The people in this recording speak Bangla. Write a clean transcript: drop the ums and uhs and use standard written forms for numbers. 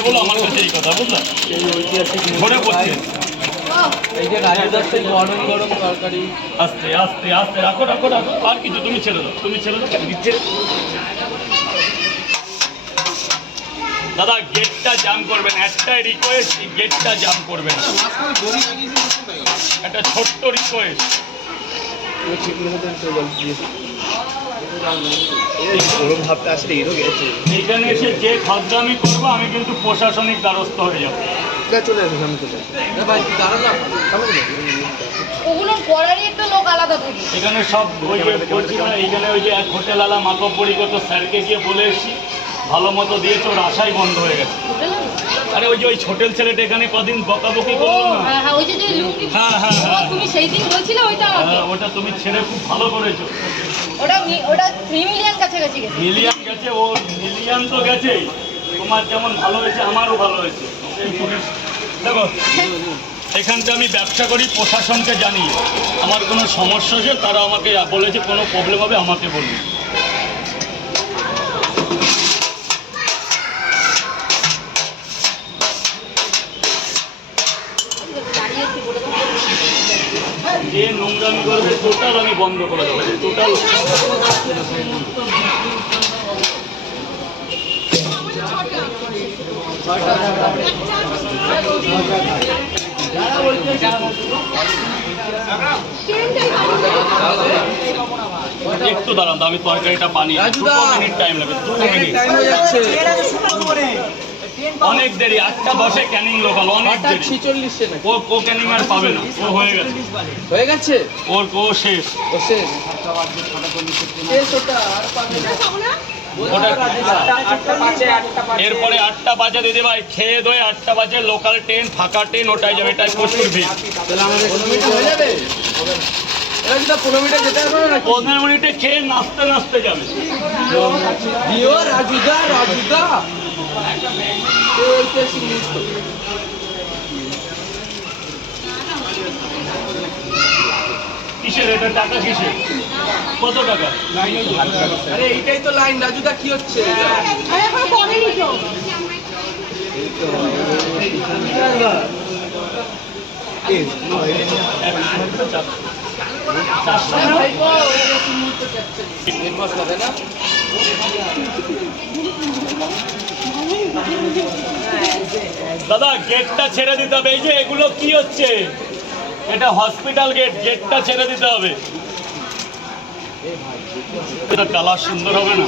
যায় বলো আমার কাছে এই কথা, বুঝলে? ধরে বলছে এই যে রাজুদার সেই গরম গরম তরকারি। আস্তে আস্তে আস্তে রাখো রাখো রাখো, আর কিছু তুমি ছেড়ে দাও, তুমি ছেড়ে দাও, দিচ্ছে। দাদা গেটটা জাম করবেন, একটাই রিকোয়েস্ট, গেটটা জাম করবেন। একটা ছোট্ট রিকোয়েস্ট, এইখানে এসে যে খাদ্রামি করবো আমি কিন্তু প্রশাসনিক দ্বারস্থ হয়ে যাবো। ওগুলো করারই একটা লোক আলাদা থাকে। এখানে সব ওই যে বলছি না, এইখানে ওই যে এক হোটেলওয়ালা মাকো পরিগত স্যারকে গিয়ে বলে এসেছি, ভালো মতো দিয়েছে, ওর আশাই বন্ধ হয়ে গেছে। আরে ওই যে ওই হোটেল ছেলেটা এখানে কদিন বকাবকি করলো না? হ্যাঁ হ্যাঁ, ওই যে লুঙ্গি। হ্যাঁ হ্যাঁ হ্যাঁ, তুমি সেই দিন বলছিলে ওইটা আমাকে। ওটা তুমি ছেড়ে খুব ভালো করেছো। ওটা 3 মিলিয়ন কাছাকাছি গেছে। মিলিয়ন গেছে, ও মিলিয়ন তো গেছেই, তোমার যেমন ভালো হয়েছে আমারও ভালো হয়েছে। দেখো এখানটা আমি ব্যবসা করি, প্রশাসনকে জানিয়ে আমার কোনো সমস্যা হচ্ছে তারা আমাকে বলেছে কোনো প্রবলেম হবে আমাকে বলুন। যে নোংরামি করবে টোটাল আমি বন্ধ করে দেবো, টোটাল। একটু দাঁড়ান, আমি তরকারিটা পানি 2 মিনিট টাইম লাগবে, 2 মিনিট। অনেক দেরি, 8টা 10-এ ক্যানিং লোকাল, অনেক দেরি। ও ক্যানিং আর পাবে না, ও হয়ে গেছে, ওর শেষ। এরপরে 8টা বাজে দিদি ভাই খেয়ে দোয়, 8টা বাজে লোকাল ট্রেন, ফাঁকা ট্রেন ওটাই যাবে, এটাই প্রচুর ভিড়। 15 মিনিটে খেয়ে নাচতে নাচতে যাবে। কিসের এটা, টাকা কিসের, কত টাকা? আরে এইটাই তো লাইন। রাজুদা কি হচ্ছে? দাদা গেটটা ছেড়ে দিতে হবে। এই যে এগুলো কি হচ্ছে, এটা হসপিটাল গেট, গেটটা ছেড়ে দিতে হবে। এটা কালার সুন্দর হবে না?